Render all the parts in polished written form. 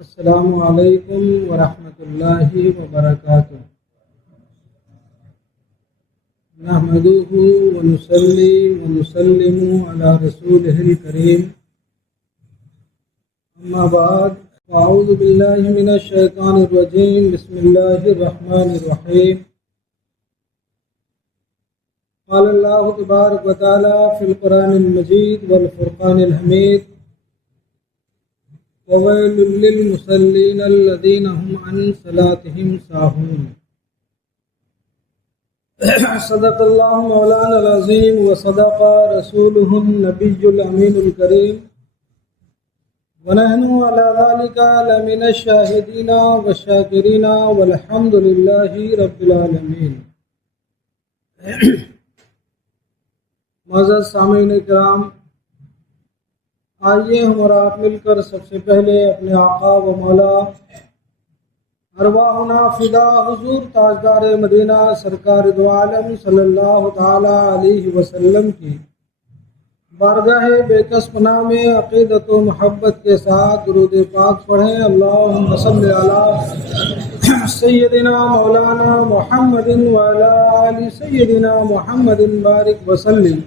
السلام علیکم ورحمۃ اللہ وبرکاتہ۔ نحمده ونصلي ونسلم على رسوله الكريم، اما بعد، اعوذ باللہ من الشیطان الرجیم، بسم اللہ الرحمن الرحیم۔ قال اللہ تبارک و تعالی فی القرآن المجید والفرقان الحمید، وویل للمصلین الذین هم عن صلاتهم ساہون۔ صدق اللہ مولانا العظیم وصدق رسولہ النبی الامین الکریم، ونحن علی ذلک لمن الشاہدین والشاکرین والحمد للہ رب العالمین۔ معزز سامعین کرام، آئیے ہم اور آپ مل کر سب سے پہلے اپنے آقا و مولا ارواحنا فدا حضور تاجدار مدینہ سرکار دو عالم صلی اللہ تعالی علیہ وسلم کی بارگاہ بے کس پناہ میں عقیدت و محبت کے ساتھ درود پاک پڑھیں۔ اللہم صلی علی سیدنا مولانا محمد وعلی آل سیدنا محمد بارک وسلم۔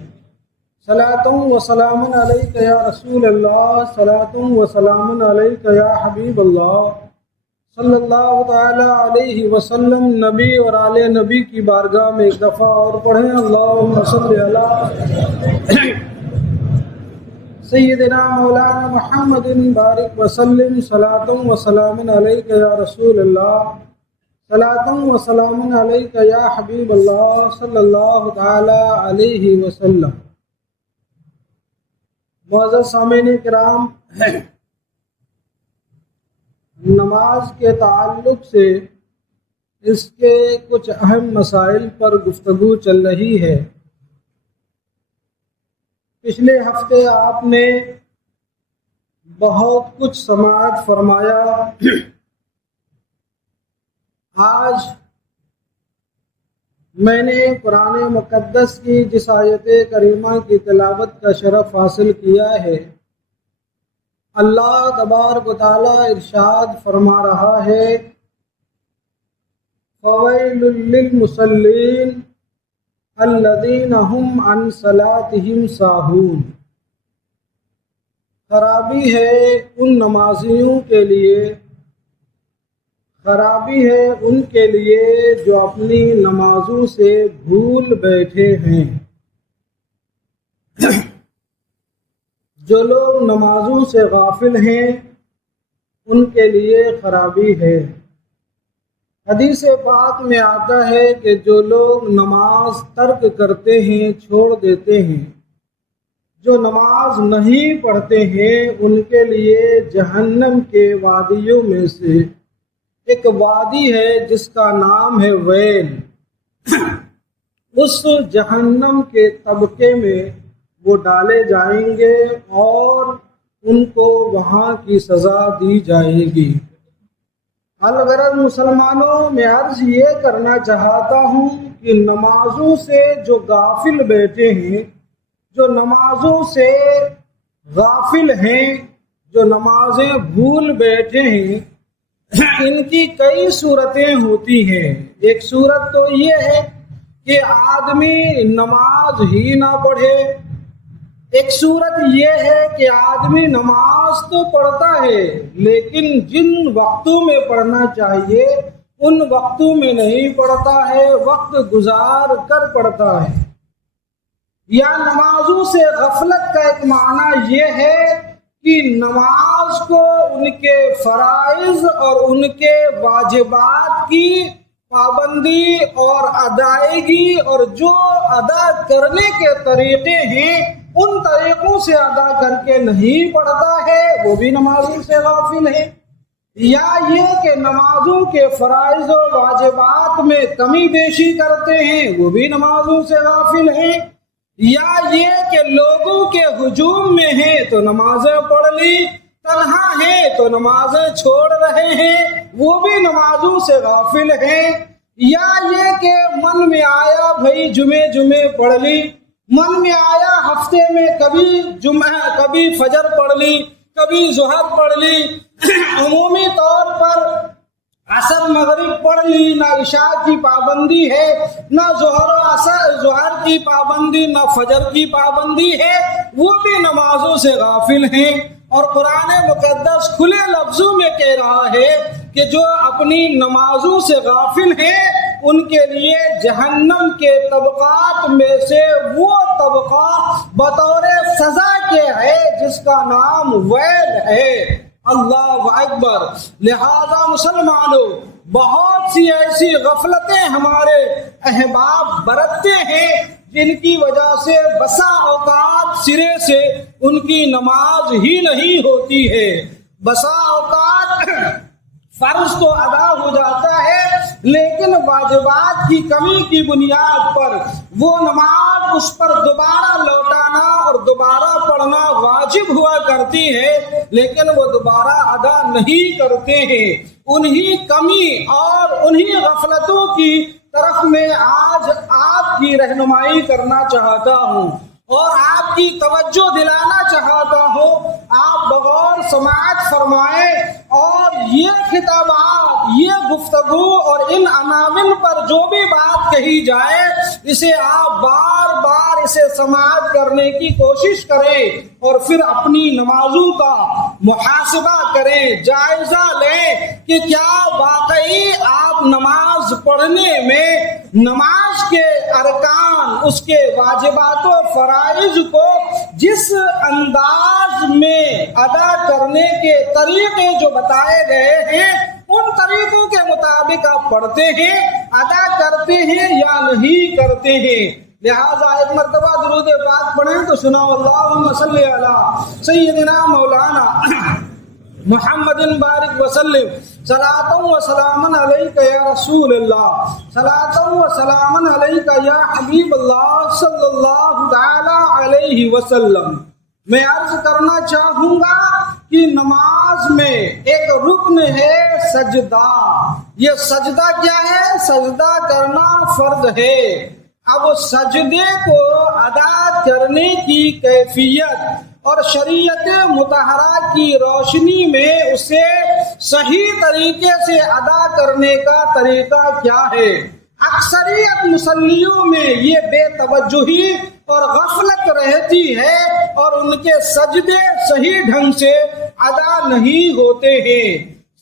صلاۃ و سلام علیک یا رسول اللہ، صلاۃ و سلام علیک یا حبیب اللہ صلی اللہ تعالی علیہ وسلم۔ نبی اور آل نبی کی بارگاہ میں ایک دفعہ اور پڑھیں، اللہم صلی علی سیدنا مولانا محمد بارک وسلم۔ صلاۃ و سلام علیک یا رسول اللہ، صلاۃ و سلام علیک یا حبیب اللہ صلی اللہ تعالی علیہ وسلم۔ معزز سامعین کرام، نماز کے تعلق سے اس کے کچھ اہم مسائل پر گفتگو چل رہی ہے۔ پچھلے ہفتے آپ نے بہت کچھ سماعت فرمایا۔ آج میں نے قرآن مقدس کی جس آیت کریمہ کی تلاوت کا شرف حاصل کیا ہے، اللہ تبارک و تعالی ارشاد فرما رہا ہے، فویل للمصلین الذین هم عن صلاتهم ساہون۔ خرابی ہے ان نمازیوں کے لیے، خرابی ہے ان کے لیے جو اپنی نمازوں سے بھول بیٹھے ہیں۔ جو لوگ نمازوں سے غافل ہیں ان کے لیے خرابی ہے۔ حدیث پاک میں آتا ہے کہ جو لوگ نماز ترک کرتے ہیں، چھوڑ دیتے ہیں، جو نماز نہیں پڑھتے ہیں، ان کے لیے جہنم کے وادیوں میں سے ایک وادی ہے جس کا نام ہے ویل۔ اس جہنم کے طبقے میں وہ ڈالے جائیں گے اور ان کو وہاں کی سزا دی جائے گی۔ الغرض مسلمانوں، میں عرض یہ کرنا چاہتا ہوں کہ نمازوں سے جو غافل بیٹھے ہیں، جو نمازوں سے غافل ہیں، جو نمازیں بھول بیٹھے ہیں، ان کی کئی صورتیں ہوتی ہیں۔ ایک صورت تو یہ ہے کہ آدمی نماز ہی نہ پڑھے، ایک صورت یہ ہے کہ آدمی نماز تو پڑھتا ہے لیکن جن وقتوں میں پڑھنا چاہیے ان وقتوں میں نہیں پڑھتا ہے، وقت گزار کر پڑھتا ہے۔ یا نمازوں سے غفلت کا ایک معنی یہ ہے کہ نماز کو ان کے فرائض اور ان کے واجبات کی پابندی اور ادائیگی اور جو ادا کرنے کے طریقے ہیں ان طریقوں سے ادا کر کے نہیں پڑھتا ہے، وہ بھی نمازوں سے غافل ہے۔ یا یہ کہ نمازوں کے فرائض و واجبات میں کمی بیشی کرتے ہیں، وہ بھی نمازوں سے غافل ہیں۔ یا یہ کہ لوگوں کے ہجوم میں ہیں تو نمازیں پڑھ لی، تنہا ہیں تو نمازیں چھوڑ رہے ہیں، وہ بھی نمازوں سے غافل ہیں۔ یا یہ کہ من میں آیا بھائی جمعے پڑھ لی، من میں آیا ہفتے میں کبھی جمعہ کبھی فجر پڑھ لی، کبھی ظہر پڑھ لی، عمومی نہ عشاء کی پابندی ہے، نہ ظہر کی پابندی، نہ فجر کی پابندی ہے، وہ بھی نمازوں سے غافل ہیں۔ اور قرآن مقدس کھلے لفظوں میں کہہ رہا ہے کہ جو اپنی نمازوں سے غافل ہیں ان کے لیے جہنم کے طبقات میں سے وہ طبقہ بطور سزا کے ہے جس کا نام ویل ہے۔ اللہ اکبر۔ لہذا مسلمانوں، بہت سی ایسی غفلتیں ہمارے احباب برتتے ہیں جن کی وجہ سے بسا اوقات سرے سے ان کی نماز ہی نہیں ہوتی ہے۔ بسا اوقات فرض تو ادا ہو جاتا ہے لیکن واجبات کی کمی کی بنیاد پر وہ نماز اس پر دوبارہ لوٹانا اور دوبارہ پڑھنا واجب ہوا کرتی ہے لیکن وہ دوبارہ ادا نہیں کرتے ہیں۔ انہی کمی اور انہی غفلتوں کی طرف میں آج آپ کی رہنمائی کرنا چاہتا ہوں اور آپ کی توجہ دلانا چاہتا ہوں۔ آپ بغور سماعت فرمائیں اور یہ خطابات، یہ گفتگو اور ان عناوین پر جو بھی بات کہی جائے اسے آپ بار بار اسے سماعت کرنے کی کوشش کریں اور پھر اپنی نمازوں کا محاسبہ کریں، جائزہ لیں کہ کیا واقعی آپ نماز پڑھنے میں نماز کے ارکان، اس کے واجبات و فرائض کو جس انداز میں ادا کرنے کے طریقے جو بتائے گئے ہیں ان طریقوں کے مطابق آپ پڑھتے ہیں، ادا کرتے ہیں یا نہیں کرتے ہیں۔ لہذا ایک مرتبہ درود پاک پڑھیں تو سنا اللہم صلی علی سیدنا مولانا محمد بارک وسلم صلاۃ و سلام علیک یا رسول اللہ، صلاۃ و سلام علیک یا حبیب اللہ صلی اللہ تعالی علیہ وسلم۔ میں عرض کرنا چاہوں گا کہ نماز میں ایک رکن ہے سجدہ۔ یہ سجدہ کیا ہے؟ سجدہ کرنا فرض ہے۔ اب سجدے کو ادا کرنے کی کیفیت اور شریعت مطہرہ کی روشنی میں اسے صحیح طریقے سے ادا کرنے کا طریقہ کیا ہے؟ اکثریت مصلیوں میں یہ بے توجہی اور غفلت رہتی ہے اور ان کے سجدے صحیح ڈھنگ سے ادا نہیں ہوتے ہیں۔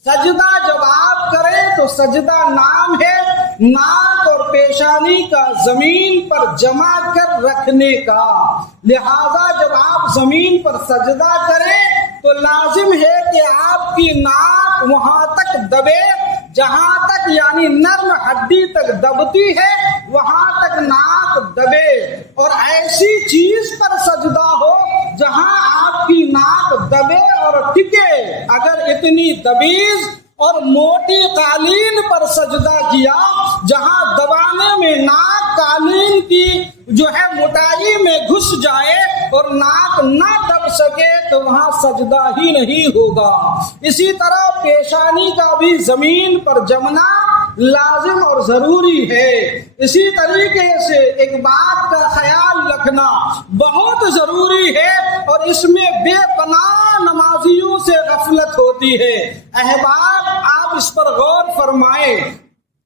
سجدہ جب آپ کریں تو سجدہ نام ہے ناک اور پیشانی کا زمین پر جمع کر رکھنے کا۔ لہذا جب آپ زمین پر سجدہ کریں تو لازم ہے کہ آپ کی ناک وہاں تک دبے جہاں تک یعنی نرم ہڈی تک دبتی ہے وہاں تک ناک دبے، اور ایسی چیز پر سجدہ ہو جہاں آپ کی ناک دبے اور ٹکے۔ اگر اتنی دبیز اور موٹی قالین پر سجدہ کیا جہاں دبانے میں ناک قالین کی جو ہے موٹائی میں گھس جائے اور ناک نہ دب سکے تو وہاں سجدہ ہی نہیں ہوگا۔ اسی طرح پیشانی کا بھی زمین پر جمنا لازم اور ضروری ہے۔ اسی طریقے سے ایک بات کا خیال رکھنا بہت ضروری ہے اور اس میں بے پناہ نمازیوں سے غفلت ہوتی ہے۔ احباب آپ اس پر غور فرمائیں،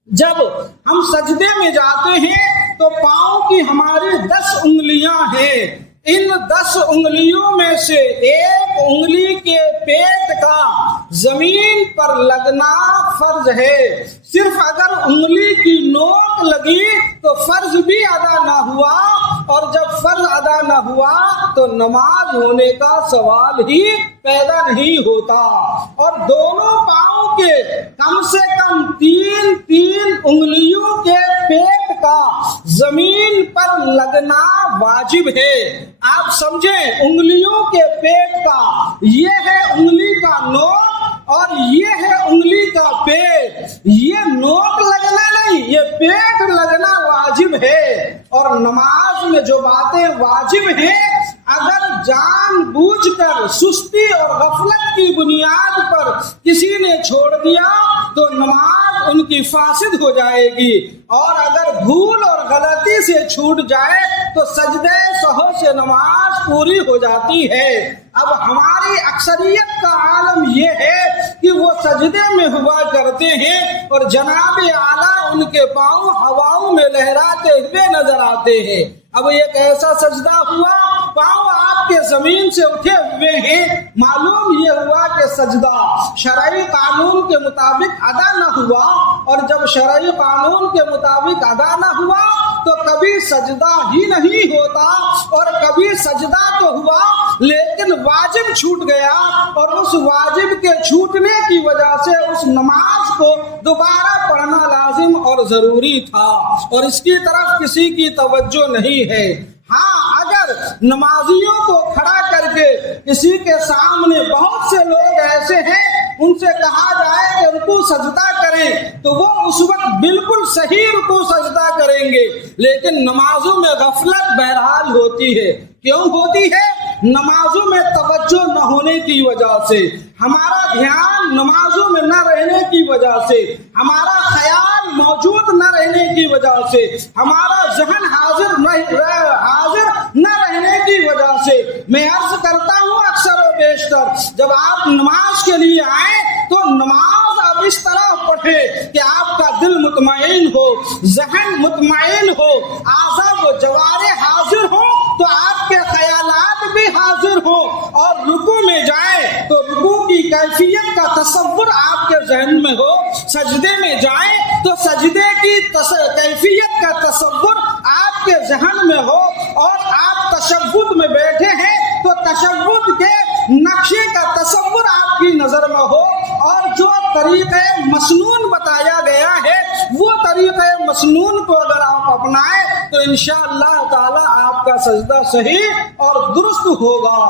جب ہم سجدے میں جاتے ہیں تو پاؤں کی ہماری 10 انگلیاں ہیں، ان 10 انگلیوں میں سے ایک انگلی کے پیٹ کا زمین پر لگنا فرض ہے۔ صرف اگر انگلی کی نوک لگی تو فرض بھی ادا نہ ہوا، اور جب فرض ادا نہ ہوا تو نماز ہونے کا سوال ہی پیدا نہیں ہوتا۔ اور دونوں پاؤں کے کم سے کم 3 انگلیوں کے پیٹ کا زمین پر لگنا واجب ہے۔ آپ سمجھیں، انگلیوں کے پیٹ کا یہ ہے انگلی کا نوک اور یہ ہے انگلی کا پیٹ، یہ نوک لگنا نہیں، یہ پیٹ لگنا واجب ہے۔ اور نماز میں جو باتیں واجب ہیں اگر جان بوجھ کر سستی اور غفلت کی بنیاد پر کسی نے چھوڑ دیا تو نماز ان کی فاسد ہو جائے گی، اور اگر بھول اور غلطی سے چھوٹ جائے تو سجدے سہو سے نماز پوری ہو جاتی ہے۔ اب ہماری اکثریت کا عالم یہ ہے کہ وہ سجدے میں ہوا کرتے ہیں اور جناب اعلیٰ ان کے پاؤں ہواؤں میں لہراتے ہوئے نظر آتے ہیں۔ اب ایک ایسا سجدہ ہوا، پاؤں آپ کے زمین سے اٹھے ہوئے ہیں، معلوم یہ ہوا کہ سجدہ شرعی قانون کے مطابق ادا نہ ہوا، اور جب شرعی قانون کے مطابق ادا نہ ہوا تو کبھی سجدہ ہی نہیں ہوتا، اور کبھی سجدہ تو ہوا لیکن واجب چھوٹ گیا، اور اس واجب کے چھوٹنے کی وجہ سے اس نماز کو دوبارہ پڑھنا لازم اور ضروری تھا، اور اس کی طرف کسی کی توجہ نہیں ہے۔ ہاں، اگر نمازیوں کو کھڑا کر کے کسی کے سامنے بہت سے لوگ ایسے ہیں ان سے کہا جائے کہ رکوع سجدہ کریں تو وہ اس وقت بالکل صحیح رکوع سجدہ کریں گے، لیکن نمازوں میں غفلت بہرحال ہوتی ہے۔ کیوں ہوتی ہے؟ نمازوں میں توجہ نہ ہونے کی وجہ سے، ہمارا دھیان نمازوں میں نہ رہنے کی وجہ سے، ہمارا خیال موجود نہ رہنے کی وجہ سے، ہمارا ذہن حاضر نہ رہنے کی وجہ سے۔ میں عرض کرتا ہوں اکثر و بیشتر، جب آپ نماز کے لیے آئیں تو نماز آپ اس طرح پڑھیں کہ آپ کا دل مطمئن ہو، ذہن مطمئن ہو، اعضاء و جوارح حاضر ہو تو آپ کے خیالات بھی حاضر ہو، اور رکوع میں جائیں تو رکوع کی کیفیت کا تصور آپ کے ذہن میں ہو، سجدے میں جائیں تو سجدے کی کیفیت کا تصور آپ کے ذہن میں ہو، اور آپ تشہد میں بیٹھے ہیں تو تشہد کے نقشے کا تصور آپ کی نظر میں ہو، اور جو طریقہ مسنون بتایا گیا ہے وہ طریقہ مسنون کو اگر آپ اپنائیں تو انشاءاللہ تعالی آپ کا سجدہ صحیح اور درست ہوگا۔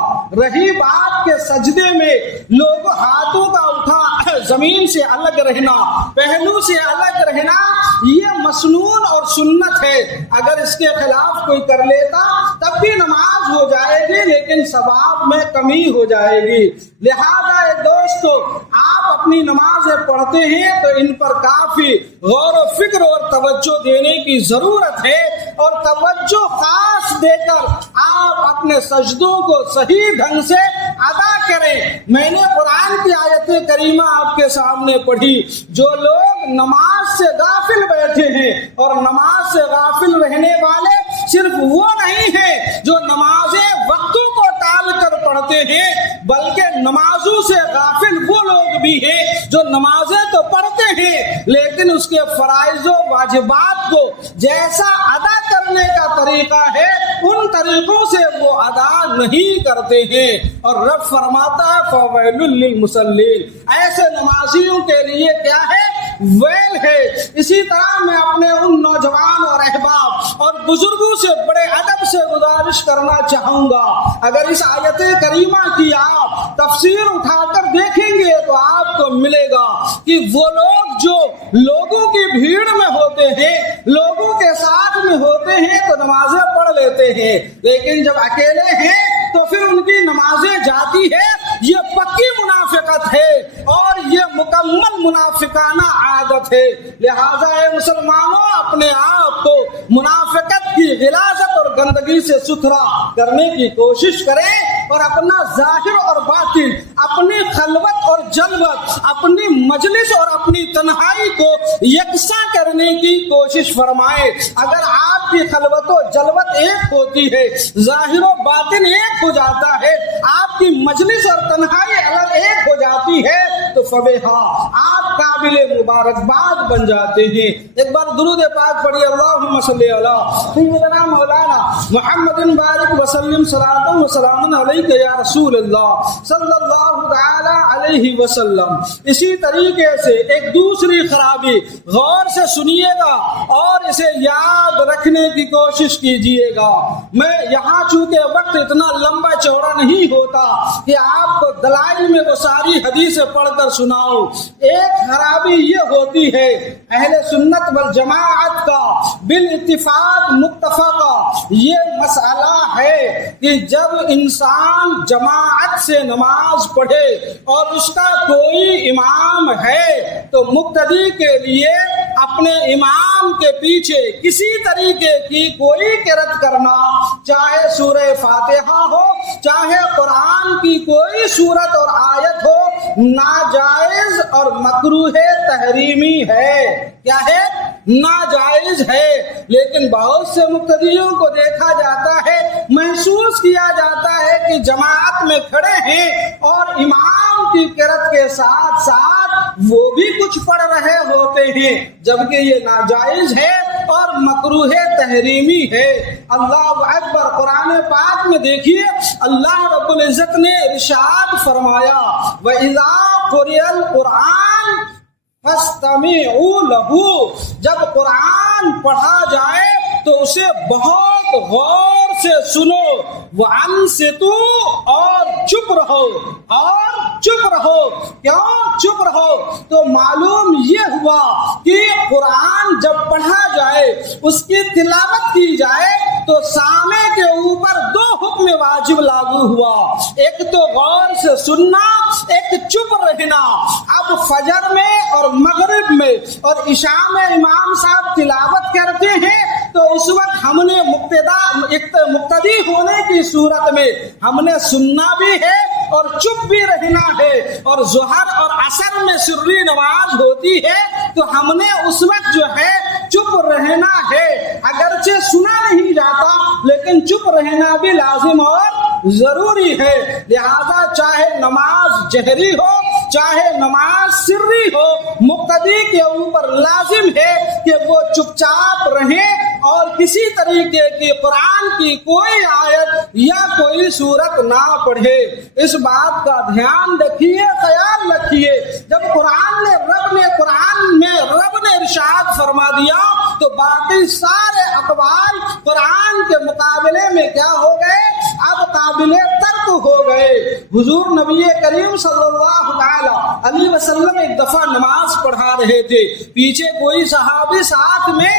رہی بات کے سجدے میں لوگ ہاتھوں کا اٹھا زمین سے الگ رہنا، پہلو سے الگ رہنا، یہ مسنون اور سنت ہے، اگر اس کے خلاف کوئی کر لیتا تب بھی نماز ہو جائے گی لیکن ثواب میں کمی ہو جائے گی۔ لہذا دوستو، آپ اپنی نمازیں پڑھتے ہیں تو ان پر کافی غور و فکر اور توجہ دینے کی ضرورت ہے، اور توجہ خاص دے کر آپ اپنے سجدوں کو صحیح ڈھنگ سے ادا کریں۔ میں نے قرآن کی آیت کریمہ آپ کے سامنے پڑھی، جو لوگ نماز سے غافل بیٹھے ہیں، اور نماز سے غافل رہنے والے صرف وہ نہیں ہیں جو نمازیں وقتوں کو ٹال کر پڑھتے ہیں، بلکہ نمازوں سے غافل وہ لوگ بھی ہیں جو نمازیں تو پڑھتے ہیں لیکن اس کے فرائض و واجبات کو جیسا ادا کرنے کا طریقہ ہے ان طریقوں سے وہ ادا نہیں کرتے ہیں، اور رب فرماتا ہے فویل للمصلین، ایسے نمازیوں کے لیے کیا ہے؟ ویل ہے۔ اسی طرح میں اپنے ان نوجوان اور احباب اور بزرگوں سے بڑے ادب سے گزارش کرنا چاہوں گا، اگر اس آیت کریمہ کی آپ تفسیر اٹھا کر دیکھیں گے تو آپ کو ملے گا کہ وہ لوگ جو لوگوں کی بھیڑ میں ہوتے ہیں، لوگوں کے ساتھ میں ہوتے ہیں تو نمازیں پڑھ لیتے ہیں، لیکن جب اکیلے ہیں تو پھر ان کی نمازیں جاتی ہے۔ یہ پکی منافقت ہے اور یہ مکمل منافقانہ عادت ہے۔ لہذا اے مسلمانوں، اپنے آپ کو منافقت کی غلاظت اور گندگی سے ستھرا کرنے کی کوشش کریں، اور اپنا ظاہر اور باطن، اپنی خلوت اور جلوت، اپنی مجلس اور اپنی تنہائی کو یکساں کرنے کی کوشش فرمائیں۔ اگر آپ کی خلوت و جلوت ایک ہوتی ہے، ظاہر و باطن ایک ہو جاتا ہے، آپ کی مجلس اور تنہائی الگ ایک ہو جاتی ہے تو فبہا، آپ قابل مبارکباد بن جاتے ہیں۔ ایک بار درود پاک پڑھیے، اللہم صلی علی سیدنا مولانا محمد بارک وسلم صلاۃ و سلام علیک یا رسول اللہ صلی اللہ تعالی علیہ وسلم۔ اسی طریقے سے ایک دوسری خرابی، غور سے سنیے گا اور اسے یاد رکھنے کی کوشش کیجئے گا۔ میں یہاں چونکہ وقت اتنا لمبا چوڑا نہیں ہوتا کہ آپ کو دلائل میں وہ ساری حدیثیں پڑھ کر سناؤں۔ ایک خرابی یہ ہوتی ہے، اہل سنت والجماعت کا بالاتفاق متفقہ یہ مسئلہ ہے کہ جب انسان جماعت سے نماز پڑھے اور اس کا کوئی امام ہے تو مقتدی کے لیے اپنے امام کے پیچھے کسی طریقے کی کوئی قرأت کرنا، چاہے سورہ فاتحہ ہو، چاہے قرآن کی کوئی سورت اور آیت ہو، ناجائز اور مکروہ تحریمی ہے۔ کیا ہے؟ ناجائز ہے، لیکن بہت سے مقتدیوں کو دیکھا جاتا ہے، محسوس کیا جاتا ہے کہ جماعت میں کھڑے ہیں اور امام کی قرأت کے ساتھ ساتھ وہ بھی کچھ پڑھ رہے ہوتے ہیں، جبکہ یہ ناجائز ہے اور مکروہ تحریمی ہے۔ اللہ اکبر۔ قرآن پاک میں دیکھیے اللہ رب العزت نے ارشاد فرمایا وَإِذَا قُرِئَ الْقُرْآنُ فَاسْتَمِعُوا لَهُ، جب قرآن پڑھا جائے تو اسے بہت غور سے سنو، وَأَنصِتُوا، اور چپ رہو، اور چپ رہو۔ کیوں چپ رہو؟ تو معلوم یہ ہوا کہ قرآن جب پڑھا جائے، اس کی تلاوت کی جائے تو سامع کے اوپر دو حکم واجب لاگو ہوا، ایک تو غور سے سننا، ایک چپ رہنا۔ اب فجر میں اور مغرب میں اور عشاء میں امام صاحب تلاوت کرتے ہیں تو اس وقت ہم نے مقتدی ہونے کی صورت میں ہم نے سننا بھی ہے اور چپ بھی رہنا ہے، اور ظہر اور عصر میں سری نماز ہوتی ہے تو ہم نے اس وقت جو ہے چپ رہنا ہے، اگرچہ سنا نہیں جاتا لیکن چپ رہنا بھی لازم اور ضروری ہے۔ لہذا چاہے نماز جہری ہو چاہے نماز سری ہو، مقتدی کے اوپر لازم ہے کہ وہ چپ چاپ رہیں اور کسی طریقے کی قرآن کی کوئی آیت یا کوئی سورت نہ پڑھے۔ اس بات کا دھیان رکھیے، خیال رکھیے، جب رب نے ارشاد فرما دیا تو باقی سارے اقوال قرآن کے مقابلے میں کیا ہو گئے؟ اب قابل ترک ہو گئے۔ حضور نبی کریم صلی اللہ علیہ وسلم ایک دفعہ نماز پڑھا رہے تھے، پیچھے کوئی صحابی ساتھ میں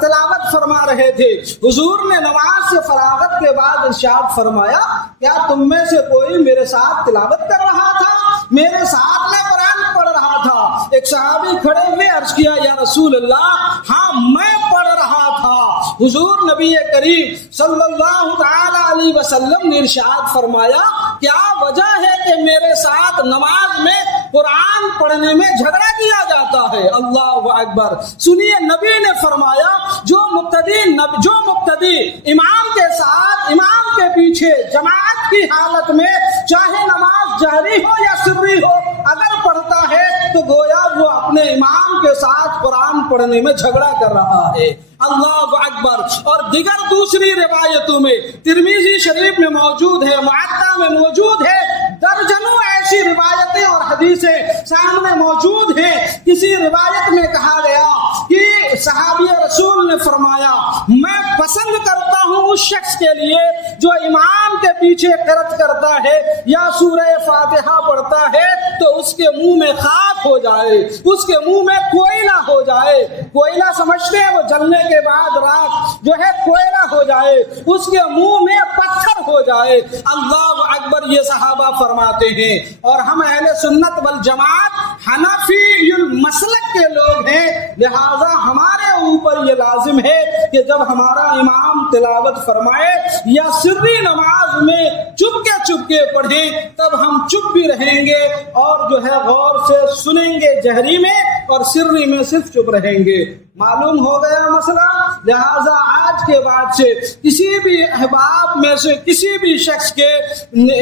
تلاوت فرما رہے تھے۔ حضور نے نماز سے فراغت کے بعد ارشاد فرمایا کیا تم میں سے کوئی میرے ساتھ تلاوت کر رہا تھا؟ میرے ساتھ میں قرآن پڑھ رہا تھا۔ ایک صحابی کھڑے ہوئے عرض کیا یا رسول اللہ، ہاں میں پڑھ رہا تھا۔ حضور نبی کریم صلی اللہ تعالی علیہ وسلم نے ارشاد فرمایا کیا وجہ ہے کہ میرے ساتھ نماز میں قرآن پڑھنے میں جھگڑا کیا جاتا ہے؟ اللہ اکبر۔ سنیے نبی نے فرمایا جو مقتدی امام کے ساتھ امام کے پیچھے جماعت کی حالت میں چاہے نماز جہری ہو یا سری ہو اگر پڑھتا ہے تو گویا وہ اپنے امام کے ساتھ قرآن پڑھنے میں جھگڑا کر رہا ہے۔ اللہ اکبر۔ اور دیگر دوسری روایتوں میں ترمذی شریف میں موجود ہے، معطا میں موجود ہے، درجنوں ایسی روایتیں اور حدیثیں سامنے موجود ہیں۔ کسی روایت میں کہا گیا کہ صحابی رسول نے فرمایا میں پسند کرتا ہوں اس شخص کے لیے جو امام کے پیچھے قرأت کرتا ہے یا سورہ فاتحہ پڑھتا ہے تو اس کے منہ میں خاک ہو جائے، اس کے منہ میں کوئلہ ہو جائے۔ کوئلہ سمجھتے ہیں وہ جلنے کے بعد راکھ جو ہے کوئلہ ہو جائے، اس کے منہ میں پتھر ہو جائے۔ اللہ اکبر۔ یہ صحابہ فرماتے ہیں، اور ہم اہل سنت والجماعت حنفی المسلک کے لوگ ہیں، لہذا ہمارے اوپر یہ لازم ہے کہ جب ہمارا امام تلاوت فرمائے یا سری نماز میں چپ کے پڑھیں تب ہم چپ بھی رہیں گے اور جو ہے غور سے سنیں گے جہری میں، اور سری میں صرف چپ رہیں گے۔ معلوم ہو گیا مسئلہ۔ لہذا آج کے بعد سے کسی بھی احباب میں سے کسی بھی شخص کے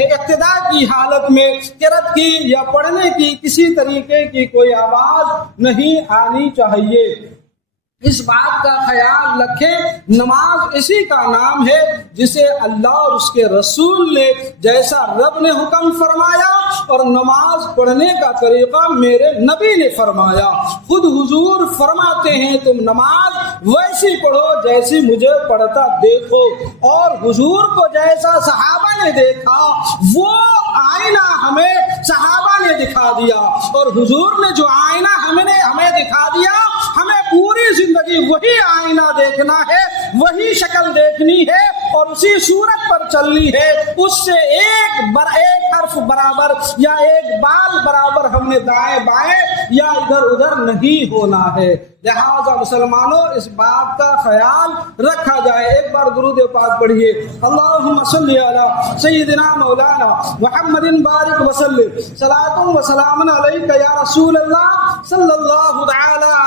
اقتداء کی حالت میں قرأت کی یا پڑھنے کی کسی طریقے کی کوئی آواز نہیں آنی چاہیے۔ اس بات کا خیال رکھیں، نماز اسی کا نام ہے جسے اللہ اور اس کے رسول نے جیسا رب نے حکم فرمایا اور نماز پڑھنے کا طریقہ میرے نبی نے فرمایا۔ خود حضور فرماتے ہیں تم نماز ویسی پڑھو جیسی مجھے پڑھتا دیکھو، اور حضور کو جیسا صحابہ نے دیکھا وہ آئینہ ہمیں صحابہ نے دکھا دیا، اور حضور نے جو آئینہ ہمیں دکھا دیا ہمیں پوری زندگی وہی آئینہ دیکھنا ہے، وہی شکل دیکھنی ہے اور اسی صورت پر چلنی ہے۔ اس سے ایک حرف برابر یا ایک بال برابر ہم نے دائیں بائیں یا ادھر ادھر نہیں ہونا ہے۔ لہذا مسلمانوں اس بات کا خیال رکھا جائے۔ ایک بار درود پاک پڑھیے، اللہم صلی علی سیدنا مولانا محمد بارک وسلم، صلاۃ و سلام علیک یا رسول اللہ صلی اللہ تعالی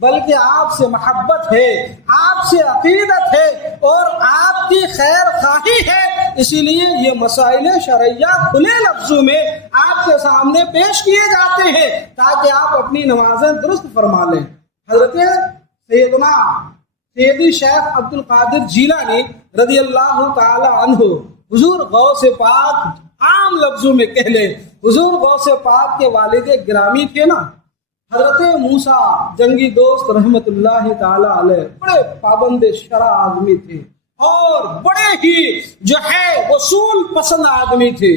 بلکہ آپ سے محبت ہے، آپ سے عقیدت ہے اور آپ کی خیر خواہی ہے، اسی لیے یہ مسائل شرعیہ کھلے لفظوں میں آپ کے سامنے پیش کیے جاتے ہیں تاکہ آپ اپنی نمازیں درست فرما لیں۔ حضرت سیدی شیخ عبد القادر جیلانی رضی اللہ تعالی عنہ، حضور غوث پاک، عام لفظوں میں کہہ لیں حضور غوث پاک کے والد گرامی تھے نا، حضرت موسیٰ جنگی دوست رحمت اللہ تعالی علیہ، بڑے پابند شرع آدمی تھے اور بڑے ہی جو ہے اصول پسند آدمی تھے۔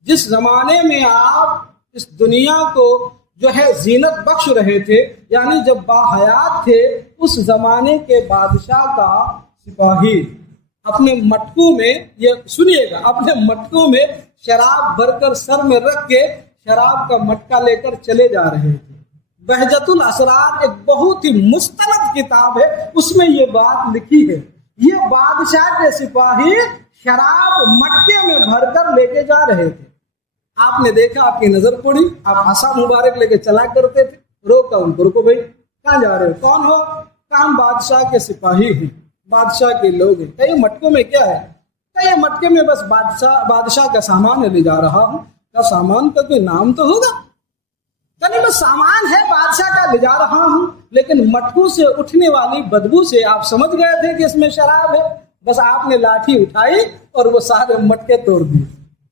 جس زمانے میں آپ اس دنیا کو جو ہے زینت بخش رہے تھے، یعنی جب باحیات تھے، اس زمانے کے بادشاہ کا سپاہی اپنے مٹکوں میں، یہ سنیے گا، اپنے مٹکوں میں شراب بھر کر سر میں رکھ کے شراب کا مٹکا لے کر چلے جا رہے تھے۔ بہجت الاسرار ایک بہت ہی مستند کتاب ہے، اس میں یہ بات لکھی ہے۔ یہ بادشاہ کے سپاہی شراب مٹکے میں بھر کر لے کے جا رہے تھے۔ آپ نے دیکھا، آپ کی نظر پڑی، آپ عصا مبارک لے کے چلا کرتے تھے، روکا ان کو، رکو بھائی کہاں جا رہے ہو؟ کون ہو؟ کہ ہم بادشاہ کے سپاہی ہیں، بادشاہ کے لوگ ہیں۔ کہ یہ مٹکوں میں کیا ہے؟ کہ یہ مٹکے میں بس بادشاہ کا سامان لے جا رہا ہوں۔ کا سامان کا کوئی نام تو ہوگا؟ یعنی بس سامان ہے بادشاہ کا، لے جا رہا ہوں، لیکن مٹکوں سے اٹھنے والی بدبو سے آپ سمجھ گئے تھے کہ اس میں شراب ہے۔ بس آپ نے لاٹھی اٹھائی اور وہ سارے مٹکے توڑ دیے،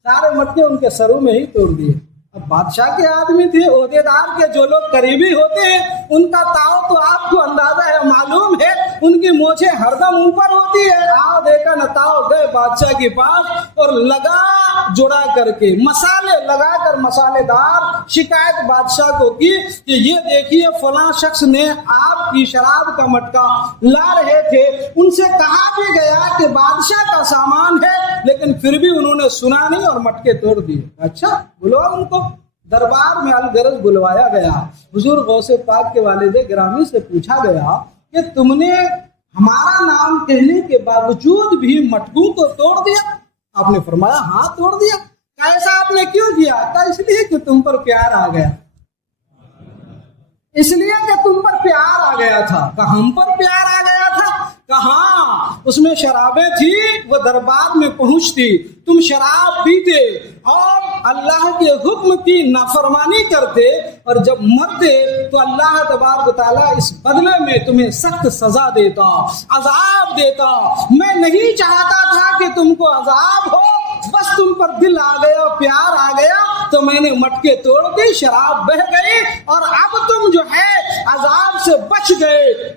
سارے مٹکے ان کے سروں میں ہی توڑ دیے۔ اب بادشاہ کے آدمی تھے، عہدیدار کے جو لوگ قریبی ہوتے ہیں ان کا تاؤ تو آپ کو اندازہ ہے، معلوم ہے، ان کی مونچھیں ہر دم اوپر ہوتی ہے۔ آؤ دیکھا نہ تاؤ گئے بادشاہ کے پاس اور لگا جڑا کر کے مسالے لگا کر مسالے دار شکایت بادشاہ کو کی کہ یہ دیکھیے فلاں شخص نے آپ کی شراب کا مٹکا لا رہے تھے، ان سے کہا بھی گیا کہ بادشاہ کا سامان ہے، لیکن پھر بھی انہوں نے سنا نہیں اور مٹکے توڑ دیے۔ اچھا بلواؤ ان کو۔ دربار میں الغرض بلوایا گیا، حضور غوث پاک کے والد گرامی سے پوچھا گیا کہ تم نے ہمارا نام کہنے کے باوجود بھی مٹکوں کو توڑ دیا؟ آپ نے فرمایا ہاں توڑ دیا۔ ایسا آپ نے کیوں کیا؟ اس لیے کہ تم پر پیار آ گیا، اس لیے کہ تم پر پیار آ گیا تھا۔ کہ ہم پر پیار آ گیا تھا؟ کہاں؟ اس میں شرابیں تھی، وہ دربار میں پہنچتی، تم شراب پیتے اور اللہ کے حکم کی نافرمانی کرتے، اور جب مرتے تو اللہ تبارک و تعالیٰ اس بدلے میں تمہیں سخت سزا دیتا، عذاب دیتا۔ میں نہیں چاہتا تھا کہ تم کو عذاب ہو، بس تم پر دل آ گیا، پیار آ گیا تو میں نے مٹکے توڑ دی، شراب بہ گئی اور اب تم جو ہے عذاب سے بچ گئے۔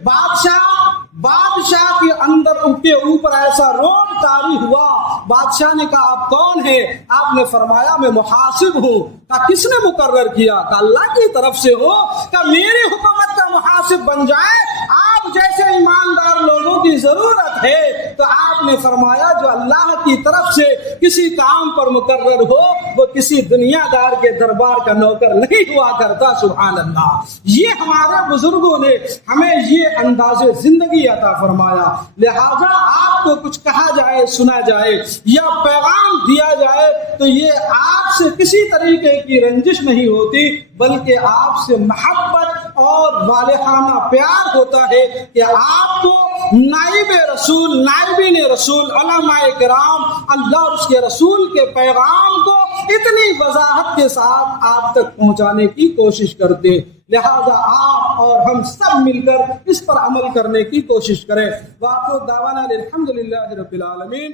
بادشاہ کے اندر ان کے اوپر ایسا روب طاری ہوا۔ بادشاہ نے کہا آپ کون ہیں؟ آپ نے فرمایا میں محاسب ہوں۔ کہا کس نے مقرر کیا؟ کہا اللہ کی طرف سے ہو۔ کہا میری حکومت کا محاسب بن جائے، آپ جیسے ایماندار لوگوں کی ضرورت ہے۔ تو آپ نے فرمایا جو اللہ کی طرف سے کسی کام پر مقرر ہو وہ کسی دنیا دار کے دربار کا نوکر نہیں ہوا کرتا۔ سبحان اللہ۔ یہ ہمارے بزرگوں نے ہمیں یہ انداز زندگی عطا فرمایا۔ لہذا آپ کو کچھ کہا جائے، سنا جائے یا پیغام دیا جائے تو یہ آپ سے کسی طریقے کی رنجش نہیں ہوتی، بلکہ آپ سے محبت اور والہانہ پیار ہوتا ہے کہ آپ کو نائب رسول، نائبین رسول، علماء کرام اللہ اور اس کے رسول کے پیغام کو اتنی وضاحت کے ساتھ آپ تک پہنچانے کی کوشش کرتے۔ لہذا آپ اور ہم سب مل کر اس پر عمل کرنے کی کوشش کریں۔ وآخر دعوانا الحمدللہ رب العالمین۔